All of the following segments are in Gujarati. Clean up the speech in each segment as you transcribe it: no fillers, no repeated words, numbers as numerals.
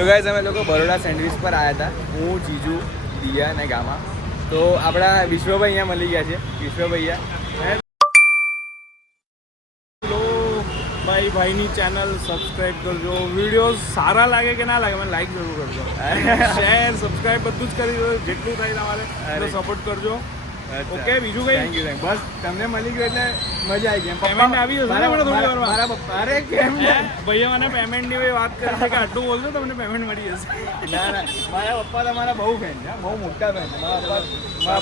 તો ગાઈસ અમે લોકો બરોડા સેન્ડવિચ પર આવ્યા હતા, હું, જીજુ, દિયા અને ગામા. તો આપણા વિશ્વભાઈ અહીંયા મળી ગયા છે. વિશ્વભૈયા ભાઈની ચેનલ સબસ્ક્રાઇબ કરજો. વિડીયો સારા લાગે કે ના લાગે મને લાઈક જરૂર કરજો. શેર સબસ્ક્રાઇબ બધું જ કરી દો, જેટલું થાય તમારે સપોર્ટ કરજો. ઓકે, બીજું કઈ? Thank you. બસ તમને મળી ગયું એટલે મજા આવી ગઈ. પેમેન્ટ આવી જશે ને મને થોડી વારમાં. મારા પપ્પા અરે કેમ ભૈયા મને પેમેન્ટની વાત કરે છે કે આટલું બોલજો તમને પેમેન્ટ મળી જશે. ના મારા પપ્પા તમારા બહુ ફેન છે, બહુ મોટા ફેન છે. મારા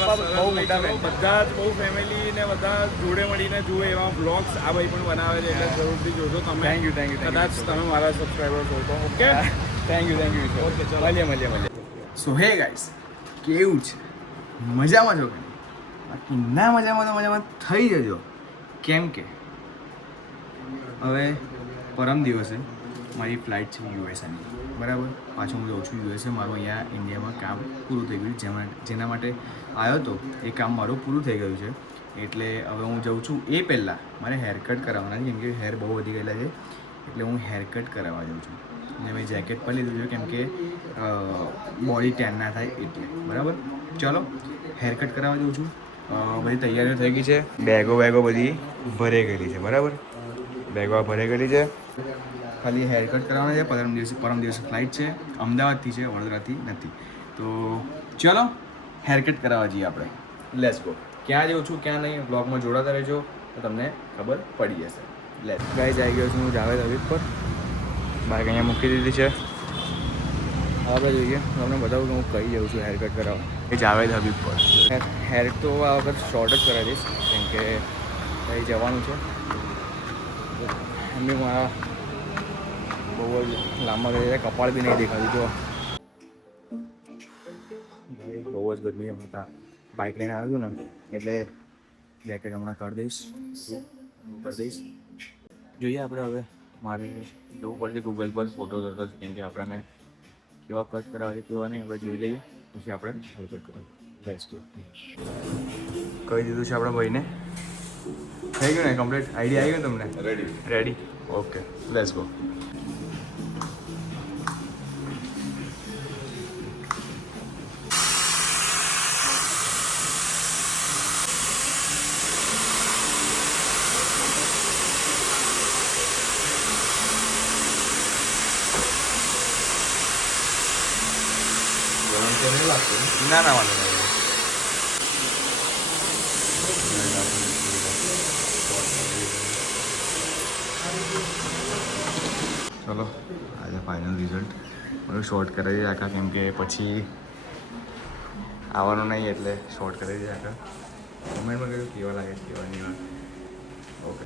પપ્પા બહુ મોટા ફેન. બધા જ બહુ ફેમિલી ને બધા જોડે મળીને જુએ એવા બ્લોગ્સ આ ભાઈ પણ બનાવે છે, એટલે જરૂરથી જોજો તમે. Thank you. કદાચ તમે મારા સબસ્ક્રાઈબર છો તો. Okay, thank you. ઓકે, ચલો. મળીએ. સો હે ગાઈસ, કેવું છે? મજામાં છો કે? બાકી ના મજામાં થઈ જજો. કેમ કે હવે પરમ દિવસે મારી ફ્લાઇટ છે યુએસએની, બરાબર. પાછું હું જઉં છું યુએસએ. મારું અહીંયા ઇન્ડિયામાં કામ પૂરું થઈ ગયું, જેના માટે આવ્યો હતો એ કામ મારું પૂરું થઈ ગયું છે. એટલે હવે હું જઉં છું. એ પહેલાં મારે હેરકટ કરાવવાના છે, કેમ કે હેર બહુ વધી ગયેલા છે. એટલે હું હેરકટ કરાવવા જાઉં છું. અને મેં જેકેટ પણ લીધું છે, કેમ કે બોડી ટેન ના થાય એટલે, બરાબર. ચલો હેરકટ કરાવવા જાઉં છું. બધી તૈયારીઓ થઈ ગઈ છે. બેગો બધી ભરાઈ ગયેલી છે, બરાબર. બેગો ભરાઈ ગયેલી છે. ખાલી હેરકટ કરાવવાના છે. પરમ દિવસે ફ્લાઇટ છે. અમદાવાદથી છે, વડોદરાથી નથી. તો ચલો હેરકટ કરાવવા જઈએ આપણે. Let's go. ક્યાં જઉં છું ક્યાં નહીં, બ્લોગમાં જોડાતા રહેજો તો તમને ખબર પડી જશે. લેટ્સ ગાઈસ, આવી ગયો છું હું જાવેદ હબીબ પર. બાઇક અહીંયા મૂકી દીધી છે. આપણે જોઈએ, તમને બતાવું કે હું કઈ જાઉં છું હેરકટ કરાવવા. એ જાવેદ હબીબ પર. હેર તો આ વખત શોર્ટ જ કરાવી દઈશ, કેમ કે કંઈ જવાનું છે. એમની મારા બહુ જ લાંબા થઈ જાય, કપાળ બી નહીં દેખાતું. જો બહુ જ ગરમી હતા. બાઇક લઈને આવ્યું ને એટલે જેકેટ હમણાં કરી દઈશ. જોઈએ આપણે હવે. મારે જવું પડશે ગૂગલ પર ફોટો થતો, કેમ કે આપણને કેવા કટ કરાવે કેવા નહીં આપણે જોઈ લઈએ, પછી આપણે હેરકટ કરાવીએ. બેસ્ટ કહી દીધું છે આપણા ભાઈને. થઈ ગયું ને કમ્પ્લીટ? આઈડિયા આવી ગયો તમને? રેડી. Okay, let's go. ના વાંધો નહીં. ચલો આજે ફાઇનલ રિઝલ્ટ બધું શોર્ટ કરાવી આખા, કેમ કે પછી આવવાનું નહીં એટલે શોર્ટ કરાવી આખા. કમેન્ટમાં કહ્યું કેવા લાગે કેવા નહીં. ઓકે,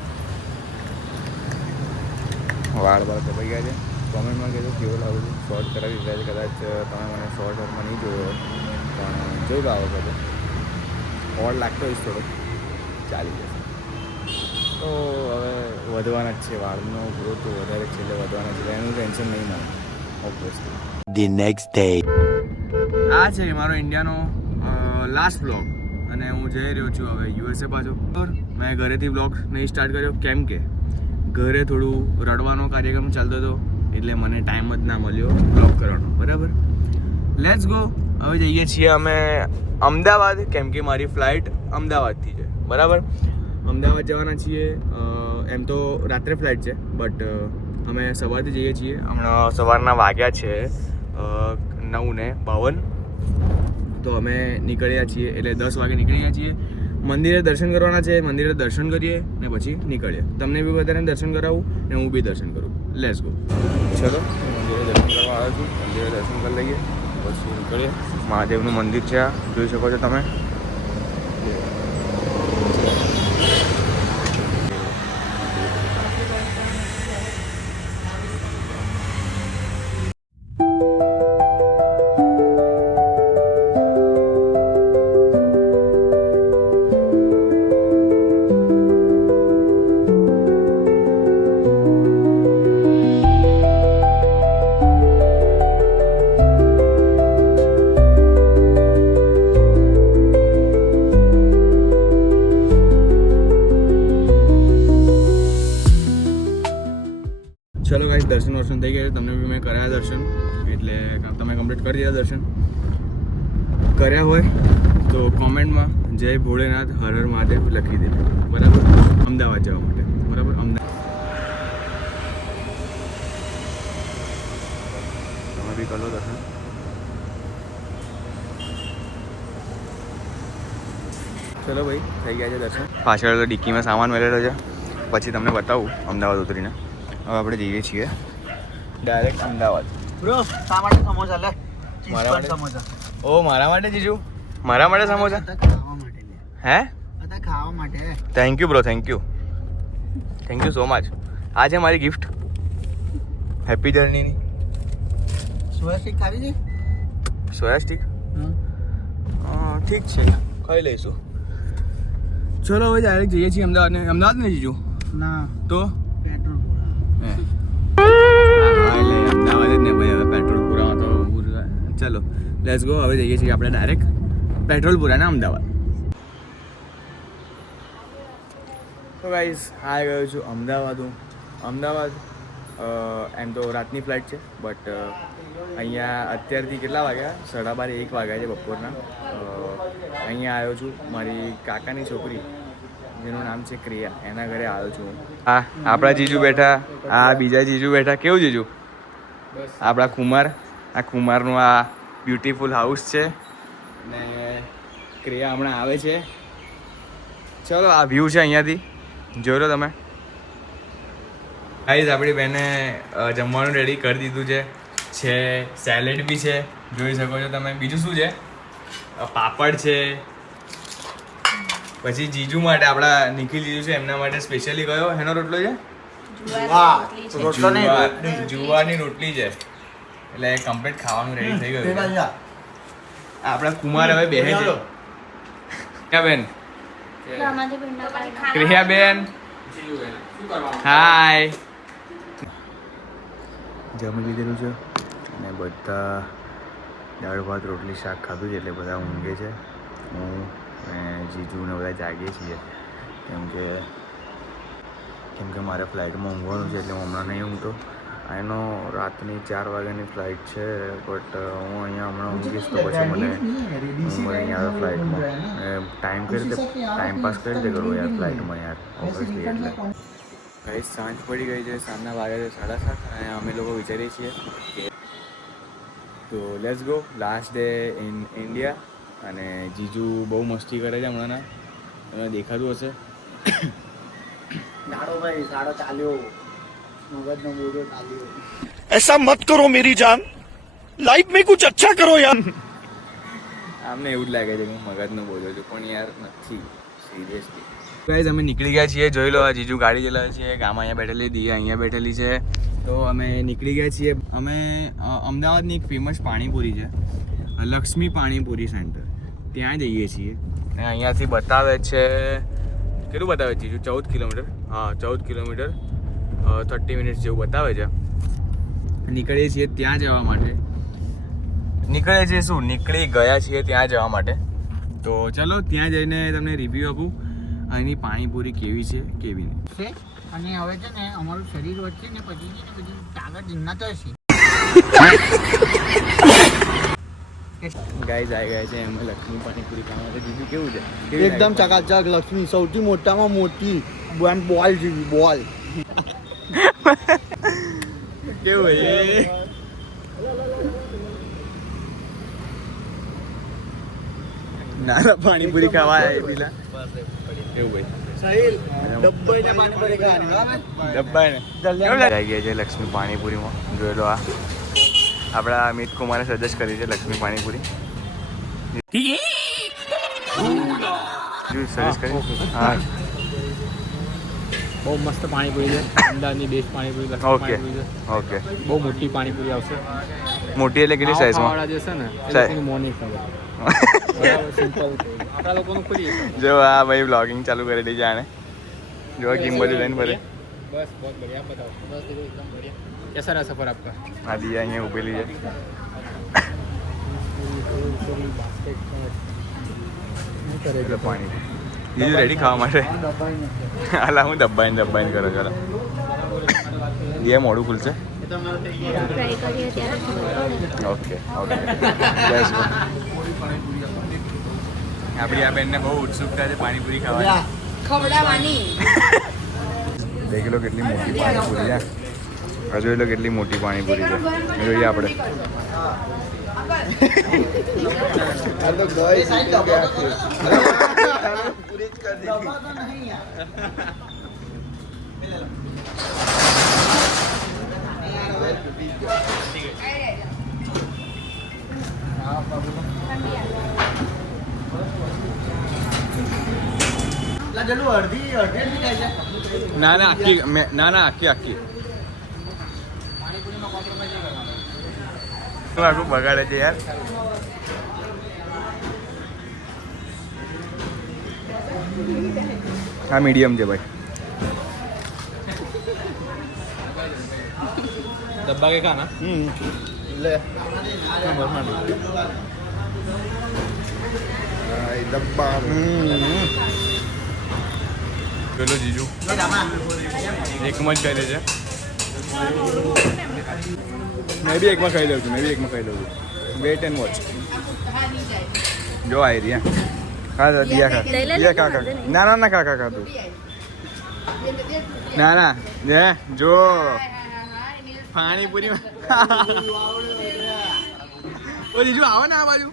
વાળ કપાઈ ગયા છે. કોમેન્ટમાં કહેજો કેવો લાગે છે. શોર્ટ કરાવી દીધા છે. કદાચ તમે મને શોર્ટમાં નહીં જોયો પણ જોઈ લો વખતે ઓડ લાગતો હોય થોડો, ચાલી જશે. તો હવે વધવાના જ છે. વાળનો ગ્રોથ તો વધારે છે એટલે વધવાના છે, એનું ટેન્શન નહીં મળે ઓબ્વિયસલી. The next day. આ છે મારો ઇન્ડિયાનો લાસ્ટ બ્લોગ અને હું જઈ રહ્યો છું હવે યુએસએ પાછો. મેં ઘરેથી બ્લોગ નહીં સ્ટાર્ટ કર્યો, કેમ કે ઘરે થોડું રડવાનો કાર્યક્રમ ચાલતો હતો એટલે મને ટાઈમ જ ના મળ્યો બ્લોગ કરવાનો, બરાબર. Let's go. હવે જઈએ છીએ અમે અમદાવાદ, કેમ કે મારી ફ્લાઇટ અમદાવાદથી છે, બરાબર. અમદાવાદ જવાના છીએ. એમ તો રાત્રે ફ્લાઇટ છે, બટ અમે સવારથી જઈએ છીએ. હમણાં સવારના વાગ્યા છે 9:52. તો અમે નીકળ્યા છીએ, એટલે 10 વાગે નીકળ્યા છીએ. મંદિરે દર્શન કરવાના છે. મંદિરે દર્શન કરીએ ને પછી નીકળીએ. તમને બી બધાને દર્શન કરાવું ને હું બી દર્શન કરું. Let's go. ચલો, મંદિરે દર્શન કરવા આવ્યો છું. મંદિરે દર્શન કરી લઈએ પછી નીકળીએ. મહાદેવનું મંદિર છે, આ જોઈ શકો છો તમે. ચલો ગાઈસ, દર્શન થઈ ગયા. તમને બી મેં કરાયા દર્શન, એટલે એટલે તમે કમ્પ્લીટ કરી દીધા દર્શન કર્યા હોય તો કોમેન્ટમાં જય ભોળેનાથ હર હર મહાદેવ લખી દેજો બરાબર અમદાવાદ જવા માટે બરાબર તમે બી કરો દર્શન ચલો ભાઈ થઈ ગયા છે દર્શન પાછળ તો ડિક્કીમાં સામાન મેળવેલો છે પછી તમને બતાવું અમદાવાદ ઉતરીને હવે આપણે જઈએ છીએ ડાયરેક્ટ અમદાવાદ બ્રો શા માટે સમોસા લે ચીઝ મારા પર માટે? સમોસા ઓ મારા માટે જીજુ મારા માટે સમોસા ખાવા માટે લે હે ખાવા માટે thank you bro thank you so much આ છે મારી ગિફ્ટ હેપી જર્નીની સોયા સ્ટીક ખાવી છે સોયા સ્ટીક ઠીક છે ખાઈ લઈશું ચલો હવે ડાયરેક્ટ જઈએ છીએ અમદાવાદ ને જીજુ ના તો પેટ્રોલ એટલે અમદાવાદ જ ને ભાઈ હવે પેટ્રોલ પુરામાં તો ચલો લેટ્સ ગો હવે જઈએ છીએ આપણે ડાયરેક્ટ પેટ્રોલ પુરાને અમદાવાદ તો ગાઈઝ આ ગયો છું અમદાવાદ એમ તો રાતની ફ્લાઇટ છે બટ અહીંયા અત્યારથી કેટલા વાગ્યા 12:30 1 વાગ્યા છે બપોરના અહીંયા આવ્યો છું મારી કાકાની છોકરી જેનું નામ છે ક્રિયા એના ઘરે આવ્યો છું હા આપણા જીજુ બેઠા આ બીજા જીજુ બેઠા કેવું જીજુ આપણા કુમાર આ કુમારનું આ બ્યુટીફુલ હાઉસ છે ને ક્રિયા હમણાં આવે છે ચલો આ વ્યૂ છે અહીંયાથી જોઈ લો તમે ગાઈઝ આપણી બેને જમવાનું રેડી કરી દીધું છે સેલેડ બી છે જોઈ શકો છો તમે બીજું શું છે પાપડ છે પછી જીજુ માટે આપણા નિખિલ જીજુ છે એમના માટે સ્પેશિયલી કયો એનો રોટલો છે જુવારની રોટલી છે એટલે કમ્પ્લીટ ખાવાનું રેડી થઈ ગયું છે આપણા કુમાર હવે બેહે છે ક્યાં બેન ક્રિયા બેન હાય જમી લીધેલું છે અને બધા દાળ ભાત રોટલી શાક ખાધું છે એટલે બધા ઊંઘે છે હું અને જીજુ ને બધા જાગીએ છીએ કેમ કે મારે ફ્લાઇટમાં ઊંઘવાનું છે એટલે હું હમણાં નહીં ઊંઘતો એનો રાતની 4 વાગ્યાની ફ્લાઇટ છે બટ હું અહીંયા હમણાં ઊંઘીશ તો પછી મને ઊંઘ નહીં આવે ફ્લાઇટમાં ટાઈમ પાસ કઈ રીતે કરવો યાર ફ્લાઇટમાં યાર ઓબ્વિયસલી એટલે કઈ સાંજ પડી ગઈ છે સાંજના વાગ્યા છે 7:30 અને અમે લોકો વિચારીએ છીએ કે તો let's go last day in India અને જીજુ બહુ મસ્તી કરે છે હમણાંના એને દેખાતું હશે સાડો ભાઈ સાડો ચાલ્યો મગજનો બોજો ચાલ્યો ऐसा मत करो मेरी जान लाइफ में कुछ अच्छा करो यार આમને એવું જ લાગે છે કે હું મગજનો બોજો છું પણ યાર નથી સિરિયસલી ગાઈઝ અમે નીકળી ગયા છીએ જોઈ લો આ જીજુ ગાડી ચલાવે છે ગામમાં અહીંયા બેઠેલી દિયા અહીંયા બેઠેલી છે તો અમે નીકળી ગયા છીએ અમે અમદાવાદની એક ફેમસ પાણીપુરી છે લક્ષ્મી પાણીપુરી સેન્ટર ત્યાં જઈએ છીએ અને અહીંયાથી બતાવે છે કેટલું બતાવે છે જીજુ 14 કિલોમીટર હા 14 કિલોમીટર 30 મિનિટ્સ જેવું બતાવે છે નીકળીએ છીએ ત્યાં જવા માટે નીકળી ગયા છીએ ત્યાં જવા માટે તો ચલો ત્યાં જઈને તમને રિવ્યૂ આપું અહીંની પાણીપુરી કેવી છે કેવી નહીં છે અને હવે છે ને અમારું શરીર વધશે ને પછી છે ને બધી તાકાત જિન્નાત હશે ગાઈઝ આવી ગયા છે એમાં લક્ષ્મી પાણીપુરી ખાવા માટે બીજું કેવું છે એકદમ ચકાચક લક્ષ્મી સૌથી મોટામાં મોટી બોલ જેવી બોલ કેવું ભાઈ નાના પાણીપુરી ખાવા પેલા કેવું ભાઈ ડબ્બાઈને પાણીપુરી ખાવાની ડબ્બાને આવી ગયા છે લક્ષ્મી પાણીપુરીમાં જોઈ લો આ આપણા અમિત કુમારે સજેસ્ટ કરી છે લક્ષ્મી પાણીપુરી સજેસ્ટ કરી હા બહુ મસ્ત પાણીપુરી છે અમદાવાદની બેસ્ટ પાણીપુરી ઓકે ઓકે બહુ મોટી પાણીપુરી આવશે મોટી એટલે કેટલી સાઈઝમાં જે છે ને એ લોકોની મોની ખબર સિમ્પલ આપણા લોકોનું ખુલી જો આ ભાઈ બ્લોગિંગ ચાલુ કરેલી છે આને જો કિંમત લઈને ફરે बस बहुत बढ़िया बताओ बस एकदम बढ़िया कैसा रहा सफर आपका આ દિયા અહીંયા ઊભેલી છે એટલે પાણી બીજું રેડી ખાવા માટે હાલા હું દબાઈને કરો ચાલો દિયા મોડું ખુલશે ટ્રાય કરીએ ત્યારે ખબર પડે. Okay okay let's go. આપણી આ બેનને બહુ ઉત્સુકતા છે પાણીપુરી ખાવાની. ખવડાવવાની. દેખ લો કેટલી મોટી પાણીપુરી છે. આ જોઈ લો કેટલી મોટી પાણીપુરી છે. જોઈએ આપણે. આ તો ગઈ સાઈડ પૂરી જ કરી દીધી. ના ના આખી ના ના આખી આખી આખું બગાડે છે યાર. હા મીડિયમ છે ભાઈ. डब्बा के खाना લે ડબ્બા. પેલો જીજુ એકમાં જ ખાઈ લે છે. મેં બી એકમાં ખાઈ લઉં છું. Wait and watch. જો આવી રહ્યા. ખા દિયા ખા. દિયા ખા ખા. ના ના ના ખા ખા ખા તું. ના ના જો પાણીપુરી. ઓ જીજુ આવો ને આ બાજુ.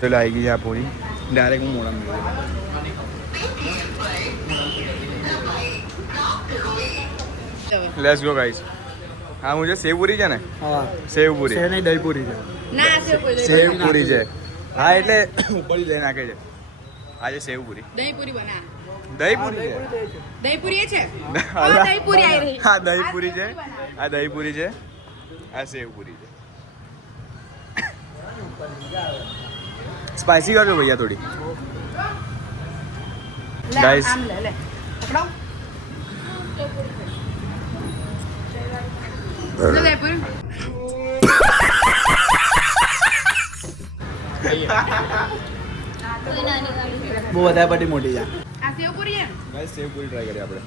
ચલો આવી ગઈ આ પૂરી. ડાયરેક્ટ હું મોડા મળ્યું. Let's go guys. હા મુझे સેવ પૂરી છે ને. હા સેવ પૂરી. છે નહીં દહીં પૂરી છે. ના સેવ સેવ પૂરી છે. હા એટલે ઉપરથી લઈ નાખે છે. આજે સેવ પૂરી. દહીં પૂરી બના. દહીં પૂરી છે. દહીં પૂરી છે. હા, દહીં પૂરી આવી રહી. હા દહીં પૂરી છે. આ દહીં પૂરી છે. આ સેવ પૂરી છે. સ્પાઇસી કરજો ભૈયા થોડી. Guys. આમ લે લે. પકડો. દહીં પૂરી. બહુ વધારે પટ્ટી મોટી છે. આ સેવ પૂરી છે. ગાઈસ સેવ પૂરી ટ્રાય કરીએ આપણે.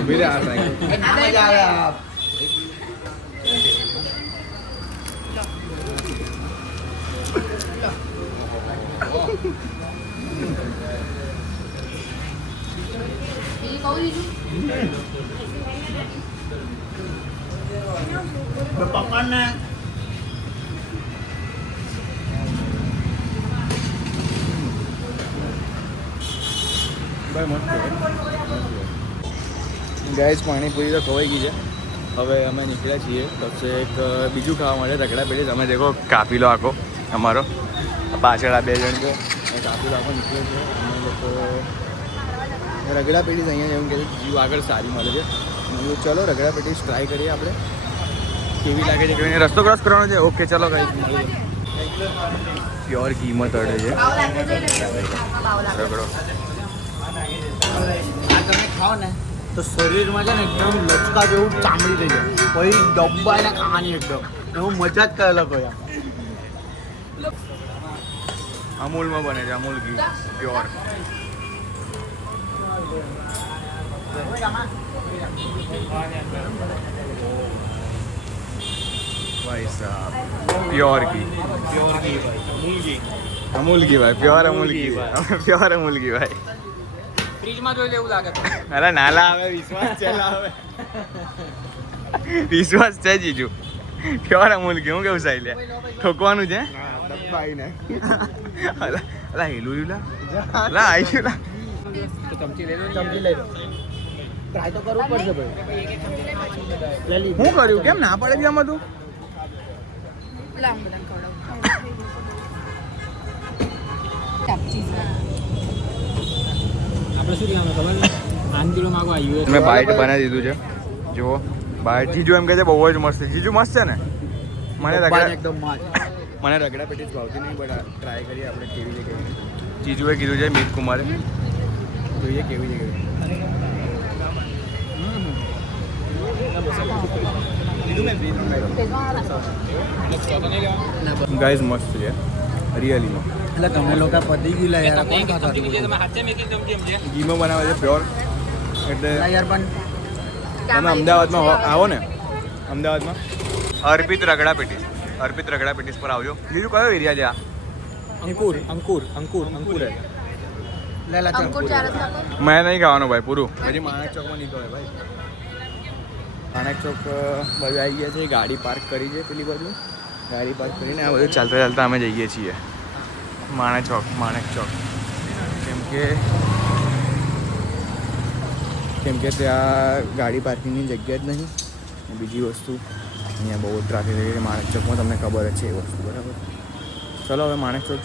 ઉભી રહે આ ટ્રાય. મજા આવે આ. બીજું કહું દીધું. પપ્પાને ગાઈસ પાણીપુરી તો ખવાઈ ગઈ છે. હવે અમે નીકળ્યા છીએ કશે એક બીજું ખાવા માટે રગડા પેટી. તમે દેખો કાફીલો આખો અમારો પાછળ આ 2 જણ છે એ કાફીલો આખો નીકળ્યો છે. અમે લોકો રગડા પેટી અહીંયા એવું કે જીવ આગળ સારી મળે છે. ચલો રગડા પેટી ટ્રાય કરીએ આપણે કેવી લાગે છે. કેવી રસ્તો ક્રોસ કરવાનો છે. ઓકે ચલો ગાઈસ. પ્યોર કિંમત અડે છે રગડો. આ તમે ખાઓ ને તો શરીરમાં છે ને એકદમ લચકા જેવું ચામડી થઈ જાય. પછી ડબ્બાઈને ખાવાની એકદમ એવું મજા જ કઈ અલગ હોય. અમૂલમાં બને છે. અમૂલ ઘી પ્યોર. ભાઈ સાહેબ પ્યોર ઘી. અમૂલ ઘી ભાઈ. પ્યોર અમૂલ ઘી. પ્યોર અમૂલ ઘી ભાઈ. ફ્રીજમાં જોઈ લેવું લાગે. અરે નાલા આવે વિશ્વાસ છે. આવે વિશ્વાસ છે જીજુ. પ્યોર અમૂલ ઘી. હું કેવું સાઈ લે ઠોકવાનું છે. ડબ્બાઈને અલા હેલું લા લા આવી ગયું લા. ચમચી લઈ લો. ટ્રાય તો કરવું પડશે ભાઈ. લઈ લીધું. શું કર્યું? કેમ ના પડે છે આમાં તું? લામ બધા ખવડાવું. આપણે શું કહેવાનું ખબર ને 5 કિલો માંગો આવ્યું મેં બાઇટ બનાવી દીધું છે. જુઓ બાઇટ. જીજુ એમ કહે છે બહુ જ મસ્ત છે. જીજુ મસ્ત છે ને. મને ડબ્બાને રગડા એકદમ માજ. મને રગડા પેટી જ ભાવતી નહીં. બટ ટ્રાય કરીએ આપણે કેવી છે કેવી. જીજુએ કીધું છે મીત કુમારે. જોઈએ કેવી છે કેવી. ગાઈઝ મસ્ત છે રિયલીમાં. એટલે તમે લોકો પતી ગયું લે યાર કોણ ખાતા ઘીમાં બનાવે છે પ્યોર એટલે યાર પણ તમે અમદાવાદમાં આવો ને અમદાવાદમાં અર્પિત રગડા પેટીસ પર આવજો. બીજું કયો એરિયા છે આ? અંકુર હે લે લે અંકુર ચાર રસ્તા પર મેં નહીં ખાવાનું ભાઈ પૂરું. પછી માણેક ચોકમાં નહીં ખવાય ભાઈ. માણેક ચોક બાજુ આવી ગયા છે. ગાડી પાર્ક કરી છે પેલી બાજુ. ગાડી પાર્ક કરીને આ બધું ચાલતા ચાલતા અમે જઈએ છીએ માણેક ચોક કેમ કે ત્યાં ગાડી પાર્કિંગની જગ્યા જ નહીં. બીજી વસ્તુ અહીંયા બહુ ટ્રાફિક થઈ ગઈ માણેક ચોકમાં, તમને ખબર જ છે એ વસ્તુ. બરાબર, ચલો હવે માણેક ચોક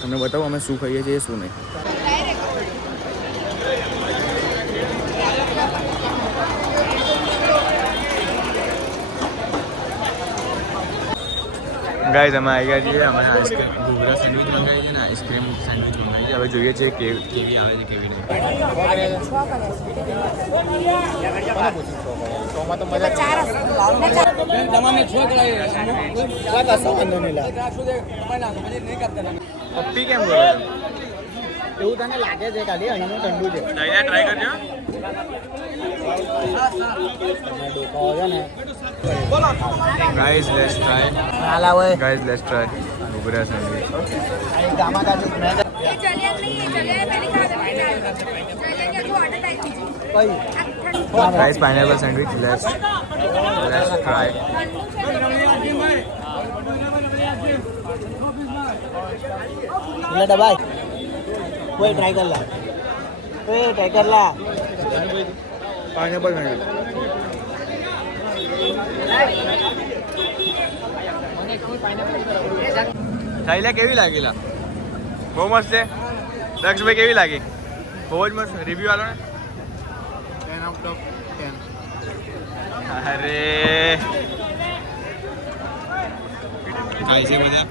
તમને બતાવો અમે શું ખાઈએ છીએ શું નહીં. ગાઈઝ અમે આવી ગયા છીએ. અમે આઈસ્ક્રીમ ઘૂઘરા સેન્ડવિચ મંગાવી છે ને આઈસ્ક્રીમ સેન્ડવિચ મંગાવી છે. હવે જોઈએ છીએ કેવી આવે છે કેવી નહીં. પપ્પી કેમ કરો એવું તને લાગે છે ખાલી અહીંનું ઠંડુ છે ટ્રાય કરજો. Guys let's try ghughra sandwich. ये चलिए नहीं है चलिए मैंने कहा था मैंने चलिए जो ऑर्डर टाइप कीजिए guys pineapple sandwich let's try. દબાઈ કોઈ ટ્રાય કર લા પાઇનેપલ સેન્ડવિચ સાઈલા કેવી લાગેલા? બહુ મસ્ત છે. દક્ષભાઈ કેવી લાગી? બહુ જ મસ્ત. રિવ્યુ આલો ને. 10 out of 10. અરે ખાય છે બધા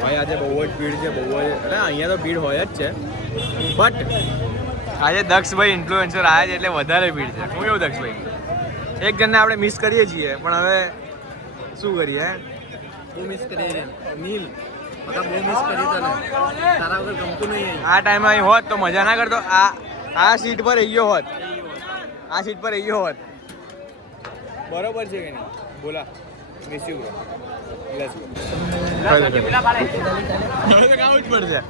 ભાઈ. આજે બહુ જ ભીડ છે, બહુ જ. અરે અહીંયા તો ભીડ હોય જ છે, બટ આજે દક્ષભાઈ ઇન્ફ્લુએન્સર આવ્યા છે એટલે વધારે ભીડ છે. હું એવું દક્ષભાઈ એક જણને આપણે મિસ કરીએ છીએ, પણ હવે શું કરીએ? બહુ મિસ કરી નીલ બહુ મિસ કરી તને તારા વગર ગમતું નહીં. આ ટાઈમે અહીં હોત તો મજા ના કરતો. આ સીટ પર રહી ગયો હોત. બરોબર છે કે નહીં? બોલા miss you bro. Let's go. પડશે.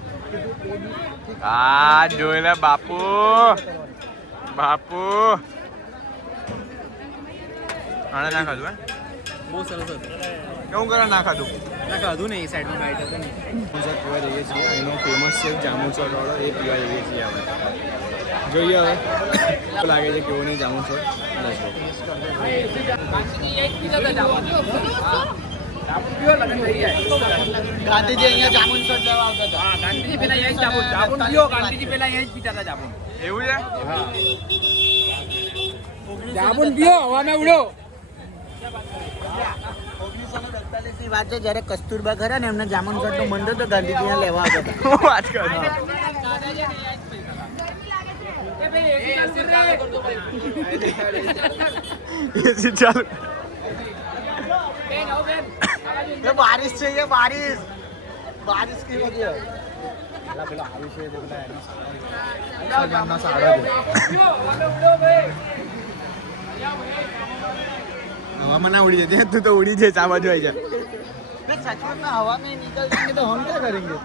આ જોઈ લે બાપુ. આને ના ખાધું હે? બહુ સરસ હતું. કેવું કરો ના ખાધું? ના ખાધું ને એ સાઈડમાં બાઈટ હતું ને. જામુન પીવા જઈએ છીએ. અહીંનો ફેમસ છે જામુન સોટ વાળો, એ પીવા જઈએ છીએ આપણે. જોઈએ હવે કેવું લાગે છે કેવું નહીં જામુન સોટ. ગાંધીજી અહીંયા જામુન શોટ લેવા આવતા હતા. હા ગાંધીજી પેલા અહીંયા જામુન પીઓ. ગાંધીજી પેલા અહીંયા જ પીતા હતા જામુન. એવું છે? જામુન પીઓ હવામાં ઉડો. 1947 ની વાત છે જ્યારે કસ્તુરબા ખરા ને એમને જામુન શોટ નો મંડો તો ગાંધીજી અહીંયા લેવા આવતા હતા. હું વાત કરું. એસી ચાલુ. ये बारिश चाहिए बारिश की वजह પેલા આવી છે પેલા ગામના સાડા છે હવામાં ના ઉડી જતી. તું તો ઉડી જાય. આ બાજુ આવી જા. सचमुच में हवा में निकल जाएंगे तो हम क्या करेंगे?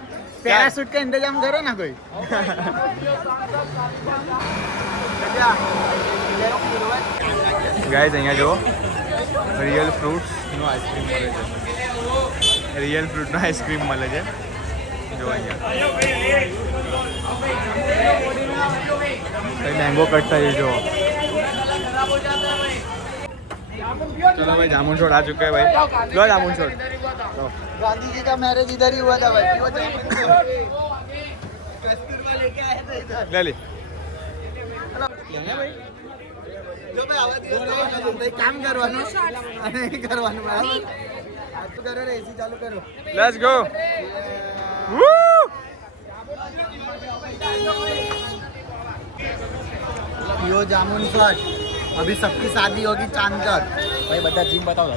पैराशूट का इंतजाम करो ना कोई. ગાઈઝ અહીંયા જો રિયલ ફ્રૂટ્સનો આઈસ્ક્રીમ મળે છે. રિયલ ફ્રૂટનો આઈસ્ક્રીમ મળે છે. જો અહીંયા મેંગો કટ થઈ જો. चलो भाई जामुन शॉट आ चुका है भाई. लो जामुन शॉट. गांधी जी का मैरिज इधर ही हुआ था भाई. वो कस्तूरबा लेके आए थे इधर. ले ली. જો ભાઈ આવા દિવસ કામ કરવાનું અને કરવાનું બરાબર. કરો રે એસી ચાલુ કરો. Let's go. Woo. Yo jamun shot. अभी सबकी शादी होगी चांद तक. भाई बता जिम बताओ.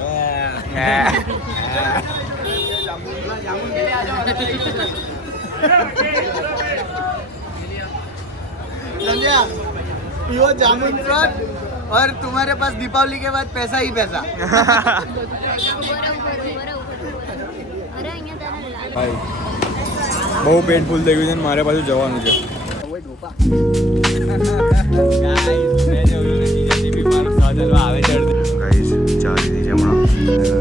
जामुन के लिए आ जाओ. संजय पियो जामुन शॉट और तुम्हारे पास दीपावली के बाद पैसा ही पैसा ભાઈ બહુ પેટ ફૂલ થઈ ગયું છે ને મારે પાછું જવાનું છે ગાઈસ ચા લીધી છે હમણાં